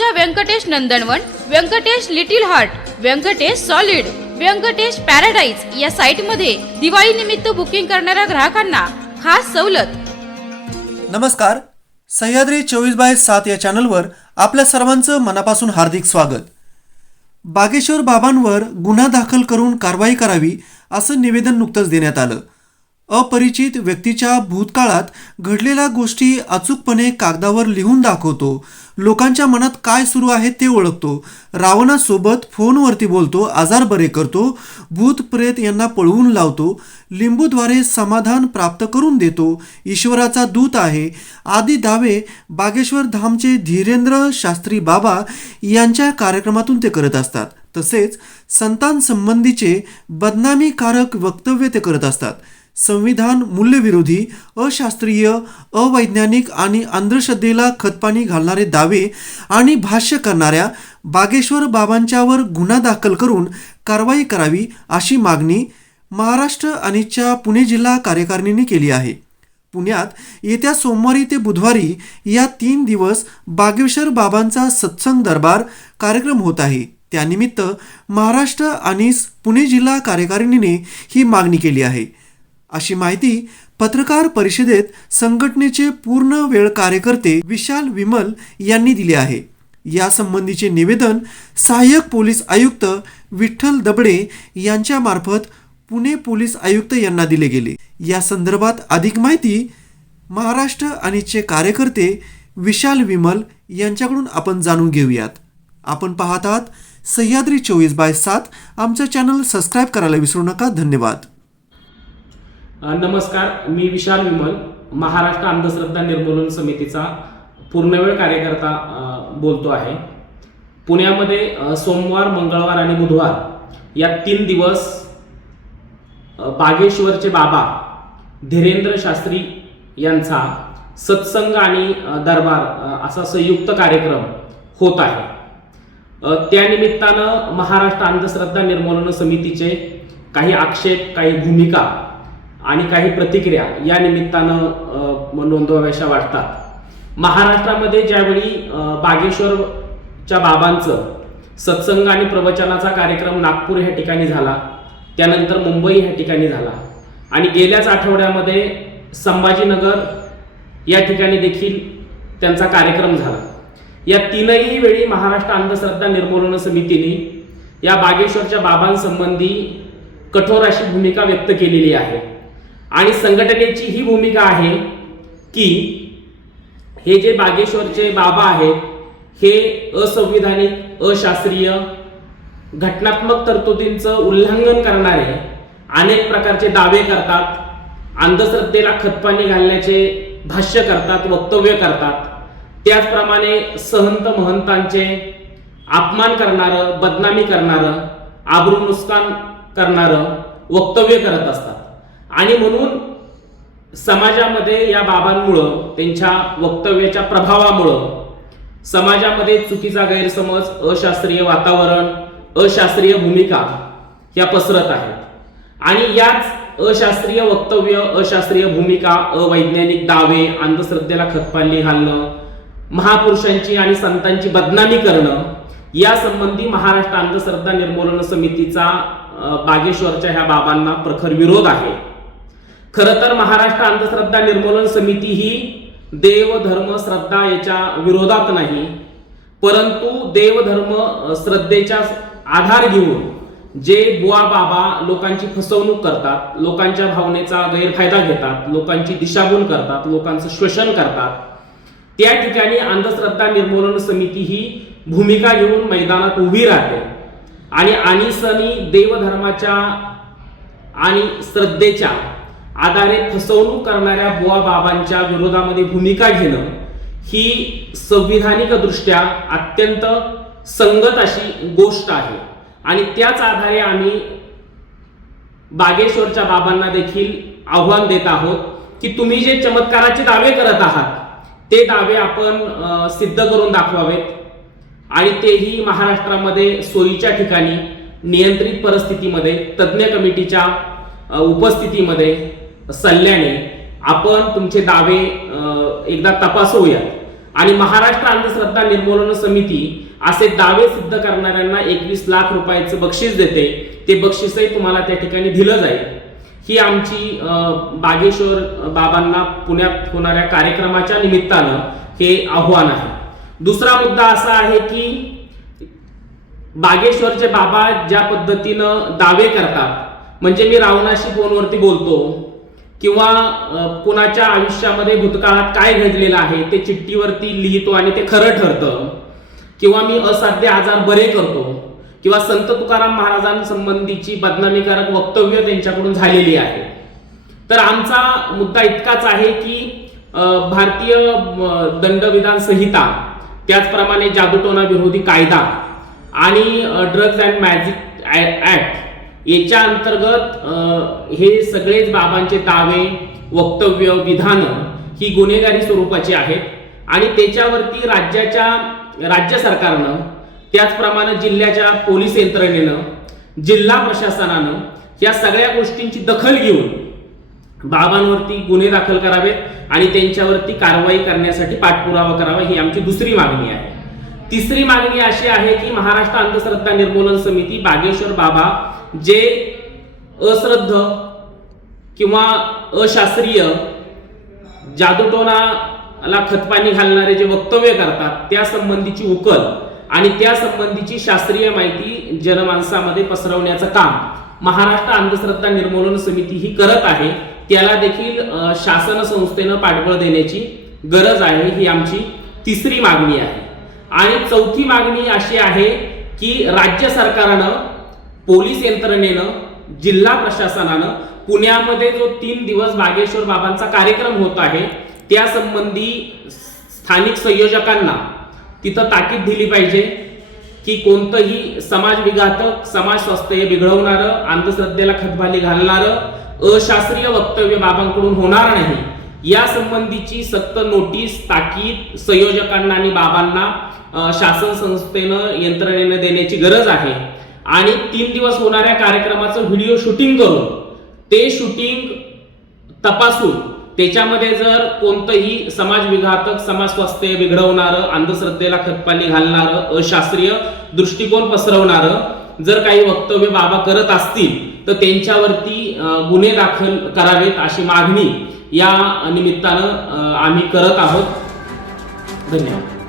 आमच्या Venkatesh Nandanvan, Venkatesh little heart, Venkatesh solid, Venkatesh paradise या साईटमध्ये दिवाळी निमित्त बुकिंग करणाऱ्या ग्राहकांना खास सवलत। नमस्कार, सह्याद्री 24/7 या चॅनलवर आपल्या सर्वांचं मनापासून हार्दिक स्वागत। बागेश्वर बाबांवर गुन्हा दाखल करून कारवाई करावी असं निवेदन नुकतंच देण्यात आलं। अपरिचित व्यक्तीच्या भूतकाळात घडलेल्या गोष्टी अचूकपणे कागदावर लिहून दाखवतो, लोकांच्या मनात काय सुरू आहे ते ओळखतो, रावणासोबत फोनवरती बोलतो, आजार बरे करतो, भूत प्रेत यांना पळवून लावतो, लिंबूद्वारे समाधान प्राप्त करून देतो, ईश्वराचा दूत आहे आदी दावे बागेश्वर धामचे धीरेंद्र शास्त्री बाबा यांच्या कार्यक्रमातून ते करत असतात। तसेच संतांसंबंधीचे बदनामीकारक वक्तव्य ते करत असतात। संविधान मूल्यविरोधी, अशास्त्रीय, अवैज्ञानिक आणि अंधश्रद्धेला खतपाणी घालणारे दावे आणि भाष्य करणाऱ्या बागेश्वर बाबांच्यावर गुन्हा दाखल करून कारवाई करावी अशी मागणी महाराष्ट्र अनिसच्या पुणे जिल्हा कार्यकारिणीने केली आहे। पुण्यात येत्या सोमवारी ते बुधवारी या 3 दिवस बागेश्वर बाबांचा सत्संग दरबार कार्यक्रम होत आहे। त्यानिमित्त महाराष्ट्र अनिस पुणे जिल्हा कार्यकारिणीने ही मागणी केली आहे अशी माहिती पत्रकार परिषदेत संघटनेचे पूर्ण वेळ कार्यकर्ते विशाल विमल यांनी दिली आहे। या संबंधीचे निवेदन सहाय्यक पोलीस आयुक्त विठ्ठल दबडे यांच्या मार्फत पुणे पोलीस आयुक्त यांना दिले गेले। या संदर्भात अधिक माहिती महाराष्ट्र अनिसचे कार्यकर्ते विशाल विमल यांच्याकडून आपण जाणून घेऊयात। आपण पाहत आहात सह्याद्री 24/7। आमचं चॅनल सबस्क्राईब करायला विसरू नका। धन्यवाद। नमस्कार, मी विशाल विमल, महाराष्ट्र अंधश्रद्धा निर्मूलन समितीचा पूर्णवेळ कार्यकर्ता बोलतो आहे। पुण्यामध्ये सोमवार, मंगळवार आणि बुधवार या 3 दिवस बागेश्वरचे बाबा धीरेंद्र शास्त्री यांचा सत्संग आणि दरबार असा संयुक्त कार्यक्रम होत आहे। त्यानिमित्तानं महाराष्ट्र अंधश्रद्धा निर्मूलन समितीचे काही आक्षेप, काही भूमिका आणि काही प्रतिक्रिया या निमित्तानं नोंदवाव्याशा वाटतात। महाराष्ट्रामध्ये ज्यावेळी बागेश्वरच्या बाबांचं सत्संग आणि प्रवचनाचा कार्यक्रम नागपूर ह्या ठिकाणी झाला, त्यानंतर मुंबई ह्या ठिकाणी झाला आणि गेल्याच आठवड्यामध्ये संभाजीनगर या ठिकाणी देखील त्यांचा कार्यक्रम झाला। या 3ही वेळी महाराष्ट्र अंधश्रद्धा निर्मूलन समितीने या बागेश्वरच्या बाबांसंबंधी कठोर अशी भूमिका व्यक्त केलेली आहे आणि संघटनेची ही भूमिका आहे की हे जे बागेश्वरचे बाबा आहेत हे असंविधानिक, अशास्त्रीय, घटनात्मक तरतुदींचं उल्लंघन करणारे अनेक प्रकारचे दावे करतात, अंधश्रद्धेला खतपाणी घालण्याचे भाष्य करतात, वक्तव्य करतात। त्याचप्रमाणे संत महंतांचे अपमान करणारं, बदनामी करणारं, आबरू नुकसान करणारं वक्तव्य करत असतात आणि म्हणून समाजामध्ये या बाबांमुळं, त्यांच्या वक्तव्याच्या प्रभावामुळं समाजामध्ये चुकीचा गैरसमज, अशास्त्रीय वातावरण, अशास्त्रीय भूमिका या पसरत आहेत आणि याच अशास्त्रीय वक्तव्य, अशास्त्रीय भूमिका, अवैज्ञानिक दावे, अंधश्रद्धेला खतपाणी घालणं, महापुरुषांची आणि संतांची बदनामी करणं या संबंधी महाराष्ट्र अंधश्रद्धा निर्मूलन समितीचा बागेश्वरच्या ह्या बाबांना प्रखर विरोध आहे। खरं तर महाराष्ट्र अंधश्रद्धा निर्मूलन समिती ही देव, धर्म, श्रद्धा याच्या विरोधात नाही, परंतु देव, धर्म, श्रद्धेचा आधार घेऊन जे बुवा बाबा लोकांची फसवणूक करतात, लोकांच्या भावनेचा गैरफायदा घेतात, लोकांची दिशाभूल करतात, लोकांचं शोषण करतात, त्या ठिकाणी अंधश्रद्धा निर्मूलन समिती ही भूमिका घेऊन मैदानात उभी राहते आणि अनिसनी देवधर्माच्या आणि श्रद्धेच्या आधारे फसवणूक करणाऱ्या बुवा बाबांच्या विरोधामध्ये भूमिका घेणं ही संविधानिक दृष्ट्या अत्यंत संगत अशी गोष्ट आहे आणि त्याच आधारे आम्ही बागेश्वरच्या बाबांना देखील आव्हान देत आहोत की तुम्ही जे चमत्काराचे दावे करत आहात ते दावे आपण सिद्ध करून दाखवावेत आणि तेही महाराष्ट्रामध्ये सोयीच्या ठिकाणी, नियंत्रित परिस्थितीमध्ये, तज्ज्ञ कमिटीच्या उपस्थितीमध्ये, सल्ल्याने आपण तुमचे दावे एकदा तपासूयात आणि महाराष्ट्र अंधश्रद्धा निर्मूलन समिती असे दावे सिद्ध करणाऱ्यांना 21 लाख रुपयाचं बक्षीस देते. ते बक्षीसही तुम्हाला त्या ठिकाणी दिलं जाईल. ही आमची बागेश्वर बाबांना पुण्यात होणाऱ्या कार्यक्रमाच्या निमित्तानं हे आव्हान आहे. दुसरा मुद्दा असा आहे की बागेश्वरचे बाबा ज्या पद्धतीनं दावे करतात, म्हणजे मी रावणाशी फोनवरती बोलतो किंवा कुणाच्या आयुष्यामध्ये भूतकाळात काय घडलेलं आहे ते चिठ्ठीवरती लिहितो आणि ते खरं ठरतं, किंवा मी असाध्य आजार बरे करतो, किंवा संत तुकाराम महाराजांसंबंधीची बदनामीकारक वक्तव्य त्यांच्याकडून झालेली आहे. तर आमचा मुद्दा इतकाच आहे की भारतीय दंडविधान संहिता, त्याचप्रमाणे जादूटोणा विरोधी कायदा आणि ड्रग्ज अँड मॅजिक ऍक्ट याच्या अंतर्गत हे सगळेच बाबांचे दावे, वक्तव्य, विधानं ही गुन्हेगारी स्वरूपाची आहेत आणि त्याच्यावरती राज्य सरकारनं, त्याचप्रमाणे जिल्ह्याच्या पोलीस यंत्रणेनं, जिल्हा प्रशासनानं या सगळ्या गोष्टींची दखल घेऊन बाबांवरती गुन्हे दाखल करावेत आणि त्यांच्यावरती कारवाई करण्यासाठी पाठपुरावा करावा, ही आमची दुसरी मागणी आहे. तिसरी मागणी अशी आहे की महाराष्ट्र अंधश्रद्धा निर्मूलन समिती बागेश्वर बाबा जे अश्रद्ध किंवा अशास्त्रीय, जादूटोणाला खतपाणी घालणारे जे वक्तव्य करतात त्या संबंधीची उकल आणि त्या संबंधीची शास्त्रीय माहिती जनमानसामध्ये पसरवण्याचं काम महाराष्ट्र अंधश्रद्धा निर्मूलन समिती ही करत आहे. त्याला देखील शासन संस्थेनं पाठबळ देण्याची गरज आहे, ही आमची तिसरी मागणी आहे. आणि चौथी मागणी अशी आहे की राज्य सरकारनं, पोलीस यंत्रणेनं, जिल्हा प्रशासनानं पुण्यामध्ये जो 3 दिवस बागेश्वर बाबांचा कार्यक्रम होत आहे त्या संबंधी स्थानिक संयोजकांना तिथं ताकीद दिली पाहिजे की कोणतंही समाज विघातक, समाज स्वास्थ्य बिघडवणारं, अंधश्रद्धेला खतपाणी घालणारं अशास्त्रीय वक्तव्य बाबांकडून होणार नाही. या संबंधीची सक्त नोटीस, ताकीद संयोजकांना आणि बाबांना शासन संस्थेनं, यंत्रणेनं देण्याची गरज आहे. आणि 3 दिवस होणाऱ्या कार्यक्रमाचं व्हिडिओ शूटिंग करून ते शूटिंग तपासून त्याच्यामध्ये जर कोणतंही समाज विघातक, समाज स्वास्थ्य बिघडवणारं, अंधश्रद्धेला खतपाणी घालणारं, अशास्त्रीय दृष्टिकोन पसरवणारं जर काही वक्तव्य बाबा करत असतील तर त्यांच्यावरती गुन्हे दाखल करावेत, अशी मागणी या निमित्तानं आम्ही करत आहोत. धन्यवाद.